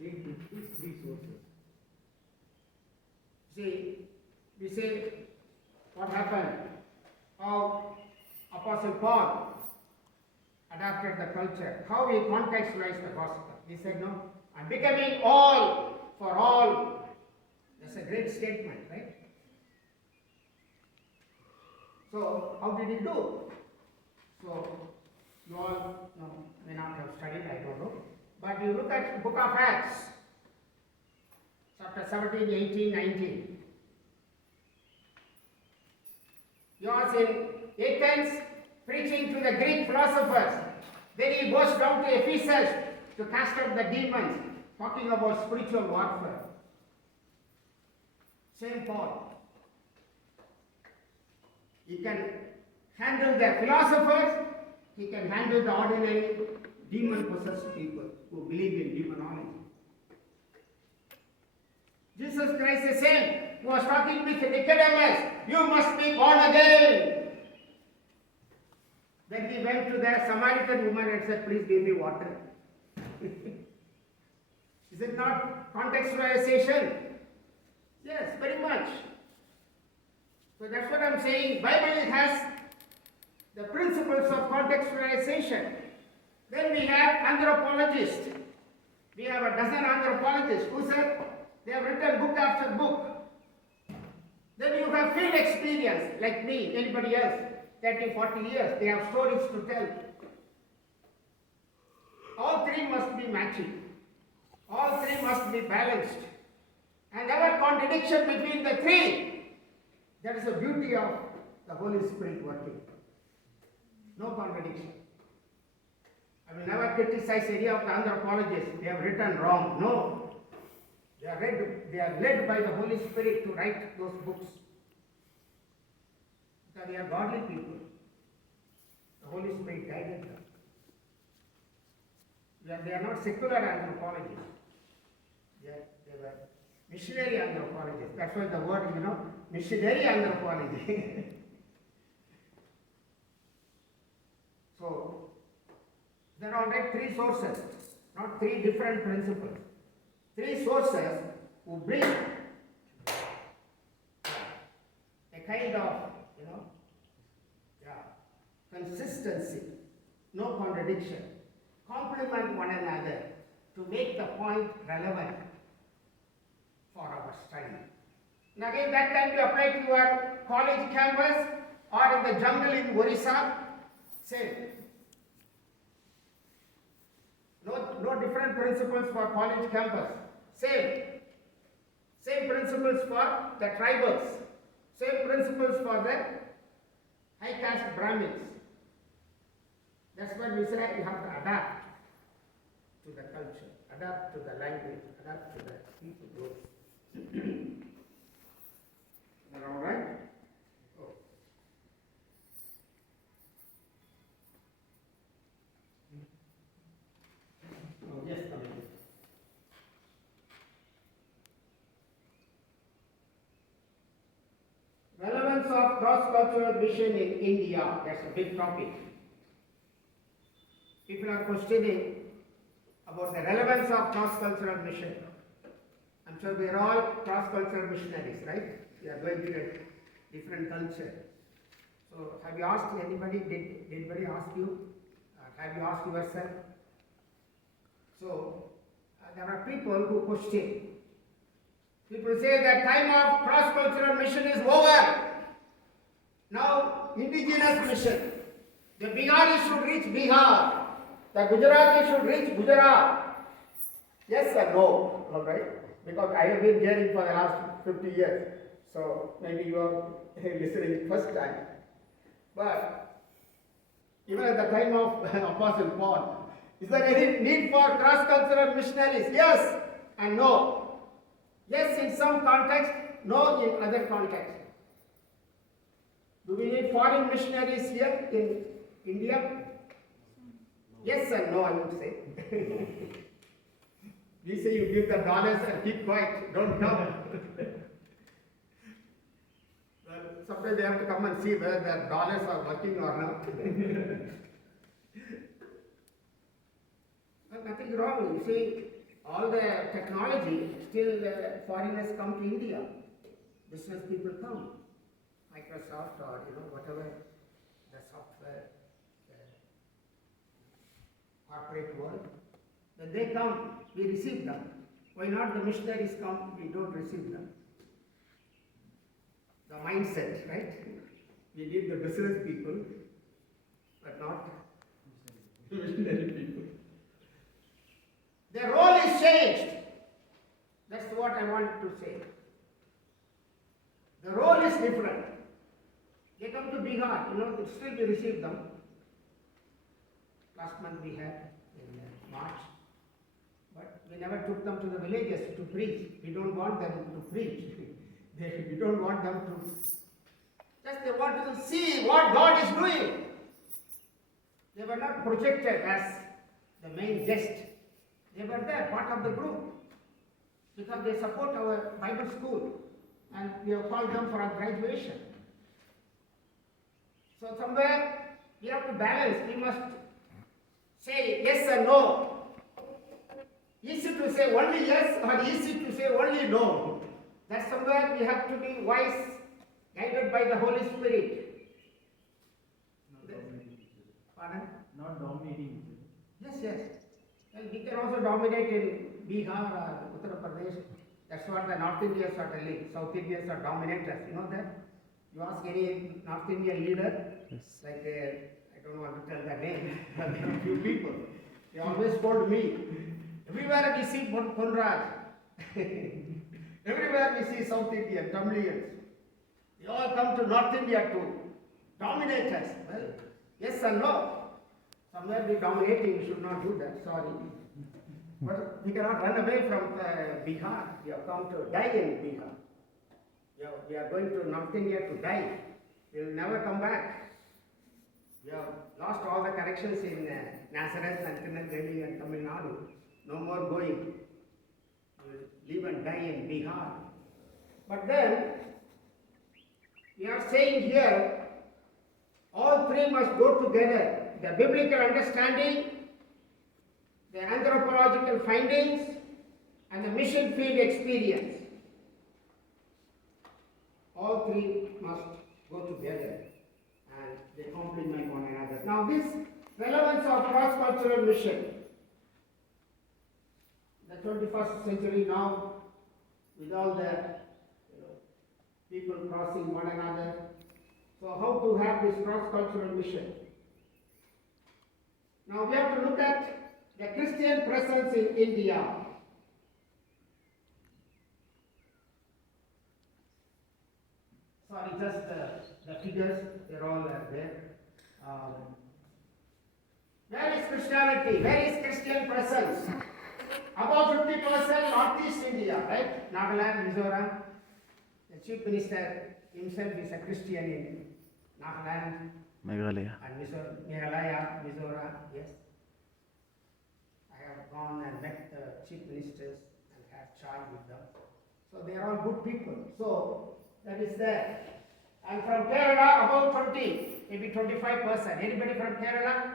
Read these three sources. See, we say what happened, how Apostle Paul adapted the culture, how he contextualized the gospel. He said, no, I'm becoming all for all. That's a great statement, right? So, how did he do? So, you all may not have studied, I don't know. But you look at the book of Acts, chapter 17, 18, 19. He was in Athens preaching to the Greek philosophers. Then he goes down to Ephesus to cast out the demons, talking about spiritual warfare. Saint Paul. He can handle the philosophers, he can handle the ordinary demon-possessed people who believe in demonology. Jesus Christ is saying, he was talking with Nicodemus, you must be born again. Then he went to the Samaritan woman and said, please give me water. Is it not contextualization? Yes, very much. So that's what I'm saying. Bible has the principles of contextualization. Then we have anthropologists. We have a dozen anthropologists who said they have written book after book. Then you have field experience, like me, anybody else, 30, 40 years. They have stories to tell. All three must be matching. All three must be balanced. And never contradiction between the three. That is the beauty of the Holy Spirit working. No contradiction. I will never criticize any of the anthropologists. They have written wrong. No. They are led by the Holy Spirit to write those books. Because they are godly people. The Holy Spirit guided them. They are not secular anthropologists. They were missionary anthropologists. That's why the word, missionary anthropology. So, there are like three sources, not three different principles. Three sources who bring a kind of, consistency, no contradiction, complement one another to make the point relevant for our study. And again, that can be applied to your college campus or in the jungle in Orissa. Same. No different principles for college campus. Same. Same principles for the tribals. Same principles for the high caste Brahmins. That's what we say you have to adapt to the culture, adapt to the language, adapt to the people groups. Is that all right? Oh. Oh, yes, come in. Relevance of cross-cultural mission in India, that's a big topic. People are questioning about the relevance of cross-cultural mission. I'm sure we are all cross-cultural missionaries, right? We are going to a different culture. So have you asked anybody, did anybody ask you? Have you asked yourself? So there are people who question. People say that time of cross-cultural mission is over. Now indigenous mission. The Bengali should reach Bihar. The Gujarati should reach Gujarat. Yes or no? All right? Because I have been hearing for the last 50 years. So maybe you are listening first time. But even at the time of Apostle Paul, is there any need for cross-cultural missionaries? Yes and no. Yes in some context, no in other contexts. Do we need foreign missionaries here in India? Yes and no, I would say. We say you give the dollars and keep quiet, don't come. Well, sometimes they have to come and see whether the dollars are working or not. Well, nothing wrong. You see, all the technology, still foreigners come to India. Business people come. Microsoft or whatever the software corporate world. When they come, we receive them. Why not the missionaries come, we don't receive them? The mindset, right? We need the business people, but not missionary people. Their role is changed. That's what I wanted to say. The role is different. They come to Bihar, still we receive them. Last month we had in March. But we never took them to the villages to preach. We don't want them to preach. We don't want them to. Just they want to see what God is doing. They were not projected as the main guest. They were there, part of the group. Because they support our Bible school. And we have called them for our graduation. So somewhere we have to balance. We must say yes or no. Easy to say only yes or easy to say only no. That's somewhere we have to be wise, guided by the Holy Spirit. Pardon? Not dominating. Yes. And we can also dominate in Bihar or Uttar Pradesh. That's what the North Indians are telling. South Indians are dominators. You know that? You ask any North Indian leader, Yes. like I don't want to tell the name, a few people. They always told me, everywhere we see PONRAJ. Everywhere we see South Indian, Tamilians. They all come to North India to dominate us. Well, yes and no. Somewhere we dominating, we should not do that, sorry. But we cannot run away from Bihar. We have come to die in Bihar. We are going to North India to die. We will never come back. We have lost all the connections in Nazareth and Tirunelveli and Tamil Nadu. No more going. We will live and die in Bihar. But then, we are saying here, all three must go together. The biblical understanding, the anthropological findings, and the mission field experience. All three must go together and they complement one another. Now this relevance of cross-cultural mission, the 21st century now, with all the people crossing one another. So how to have this cross-cultural mission? Now we have to look at the Christian presence in India. Sorry, just the figures, they're all there. Where is Christianity? Where is Christian presence? About 50% Northeast India, right? Nagaland, Mizoram. The Chief Minister himself is a Christian in Nagaland. Meghalaya. And Meghalaya, Mizoram, yes. I have gone and met the chief ministers and had chai with them. So they are all good people. So that is there. And from Kerala, about 20, maybe 25%. Anybody from Kerala?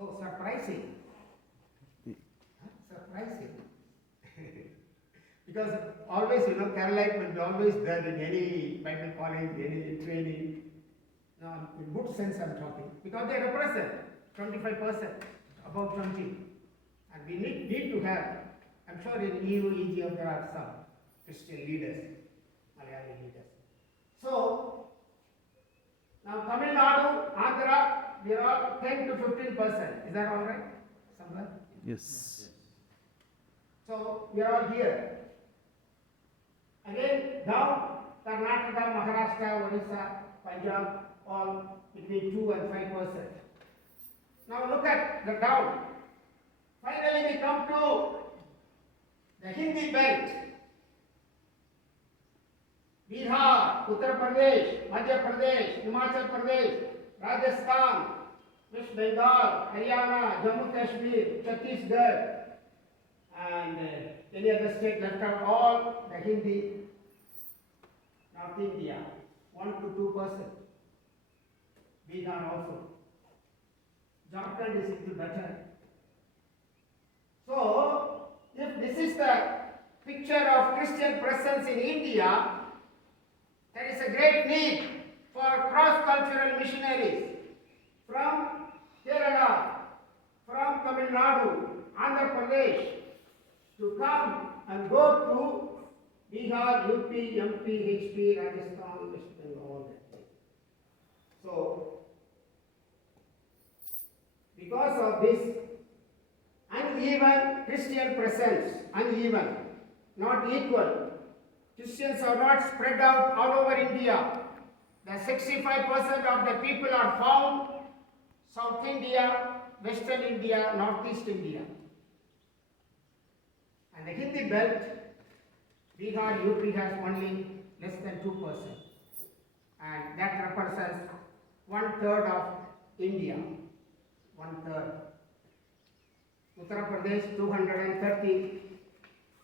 Oh, surprising. Surprising. Because always, Kerala will be always there in any Bible college, any training. No, in good sense I'm talking. Because they represent 25%, about 20. And we need to have, I'm sure in EU, EGM there are some Christian leaders, Malayali leaders. So, now Tamil Nadu, Andhra, we are all 10 to 15%. Is that all right? Somewhere? Yes. So, we are all here. Again, down, Karnataka, Maharashtra, Odisha, Punjab, all between 2 and 5%. Now look at the down. Finally we come to the Hindi belt. Bihar, Uttar Pradesh, Madhya Pradesh, Himachal Pradesh, Rajasthan, West Bengal, Haryana, Jammu Kashmir, Chhattisgarh, and any other state left out, all the Hindi, North India, 1 to 2%. Bihar also. Jharkhand is little better. So, if the picture of Christian presence in India, there is a great need for cross-cultural missionaries from Kerala, from Tamil Nadu, Andhra Pradesh, to come and go to Bihar, UP, MP, HP, Rajasthan, West Bengal, all that. So, because of this uneven Christian presence, uneven, not equal, Christians are not spread out all over India. The 65% of the people are found South India, Western India, Northeast India. And the Hindi belt, Bihar, UP has only less than 2%. And that represents 1/3 of India. 1/3. Uttar Pradesh 230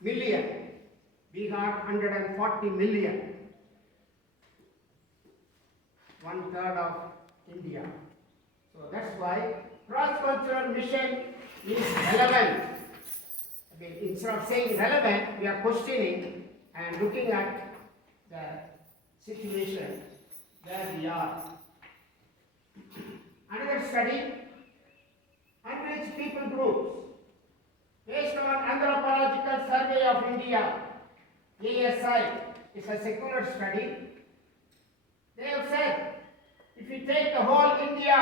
million. Bihar 140 million. 1/3 of India. So that's why cross-cultural mission is relevant. I mean, instead of saying relevant, we are questioning and looking at the situation where we are. Another study, unreached people groups, based on Anthropological Survey of India, ASI, it's a secular study. They have said, if you take the whole India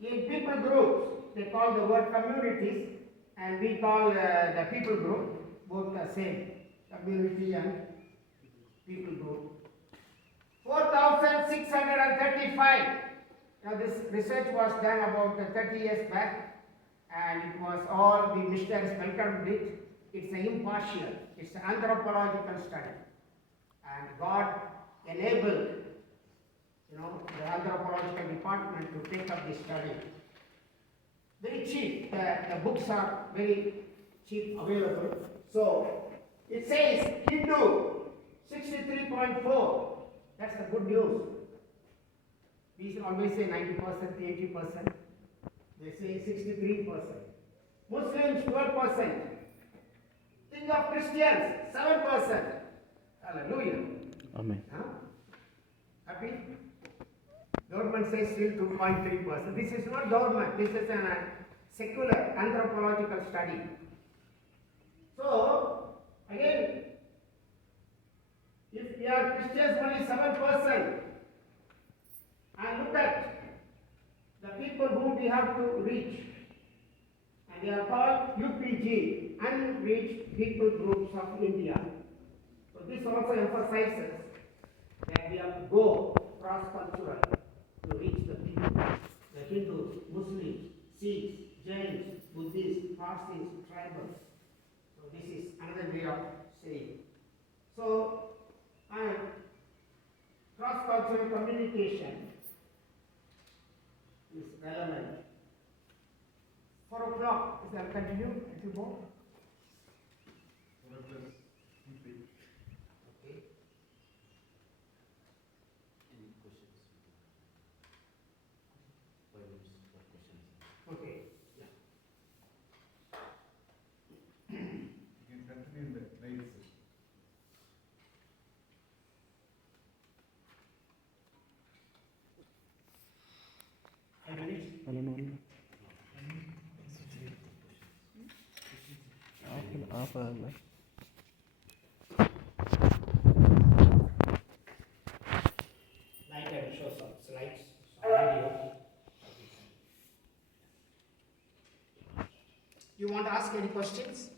in people groups, they call the word communities, and we call the people group, both the same, community and people group. 4,635. Now this research was done about 30 years back, and it was all the missionaries welcomed it. It's an impartial, it's an anthropological study. And God enabled, the anthropological department to take up this study. Very cheap, the books are very cheap available. So it says Hindu 63.4, that's the good news. We always say 90%, 80%. They say 63%. Muslims 12%. Think of Christians 7%. Hallelujah. Amen. Huh? Happy? Government says still 2.3%. This is not government. This is a secular anthropological study. So again, if we are Christians only 7%, and look at the people whom we have to reach, and they are called UPG, Unreached People Groups of India. So this also emphasizes that we have to go cross-cultural to reach the people, the Hindus, Muslims, Sikhs, Jains, Buddhists, Parsis, tribals. So this is another way of saying. So cross-cultural communication is relevant. 4 o'clock, is that continue? If you go? Okay. Any questions? 5 minutes for questions. Okay. Yeah. You can continue in the night session. Like I will show some slides, some video. You want to ask any questions?